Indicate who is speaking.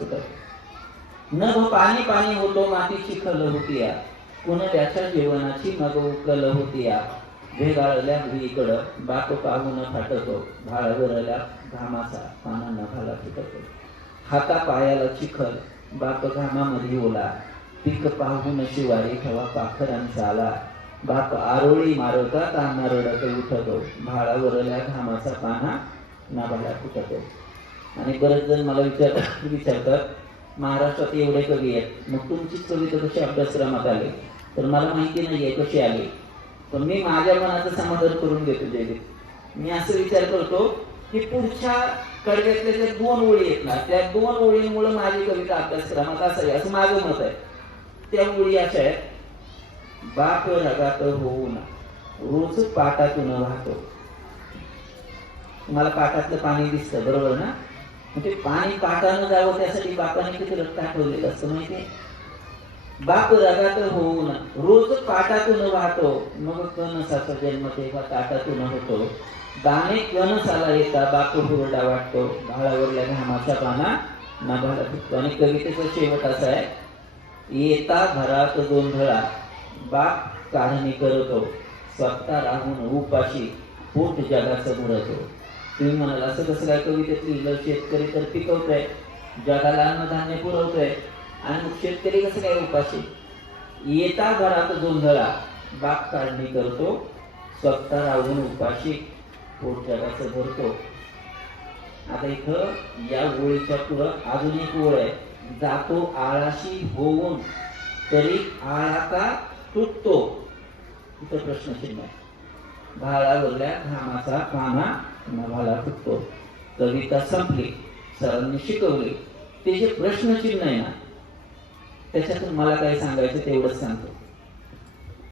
Speaker 1: फुटत न भो पाणी पाणी होतो मातीची खल होती या कुणल्याच्या जीवनाची मग उकल होती या भेगाळल्या भुईकडं बाप पाहून फाटतो. भाळवरल्या घामाचा पाना नभाला फुटतो. हाता पायाला चिखल बाप घामामध्ये ओला. पीक पाहून शिवारी ठेवा पाखरांचा आला बाप आरोळी मारवता ताना रडत उठतो. भाळावरल्या घामाचा पाना नाभाला फुटतो. आणि बरेच जण मला विचार विचारतात महाराष्ट्रात एवढे कवी आहेत. मग तुमची कविता कशी अभ्यासक्रमात आले? तर मला माहिती नाहीये कशी आली. पण मी माझ्या मनाचं समाधान करून घेतो जयदीप. मी असं विचार करतो की पुढच्या कडव्यातल्या ज्या दोन ओळी आहेत ना त्या दोन ओळींमुळे माझी कविता अभ्यासक्रमात असावी असं माझं मत आहे. त्या ओळी अशा आहेत. बाप रगात होऊन रोज पाटातून वाहतो. तुम्हाला पाटातलं पाणी दिसतं बरोबर ना? म्हणजे ते पाणी पाटानं जावं त्यासाठी बापाने किती रक्त आठवलेलं असतं माहिती बाप रगात होऊन रोज पाटातून वाहतो. मग कणसाचा जन्म तेव्हा ताटातून होतो. दाणे कणसाला येता बाप हुरडा वाटतो. भाळावरल्या घामाचा पाना नाभाला फुटतो. आणि कवितेचा शेवट असा आहे येता घरात गोंधळा. बाप काढणी करतो. स्वतः राहून उपाशी पोट जगाचं भरतो तुम्ही म्हणाल असं कसं काय कवितेतली जर शेतकरी तर पिकवतोय जगाला अन्नधान्य पुरवतोय आणि शेतकरी कसं काय उपाशी? येता घरात गोंधळा बाग काढणी करतो स्वतः राहून उपाशी पोट जगाचं भरतो. आता इथं या ओळीच्या पुढं अजून एक ओळ आहे. जातो आळाशी होऊन तरी आळा का तुटतो. इथं प्रश्नचिन्ह आहे. भाळावरल्या घामाचा पाना नभाला फुटतो. कविता संपली सरांनी शिकवली. ते जे प्रश्नचिन्ह आहे ना त्याच्यातून मला काय सांगायचं तेवढंच सांगतो.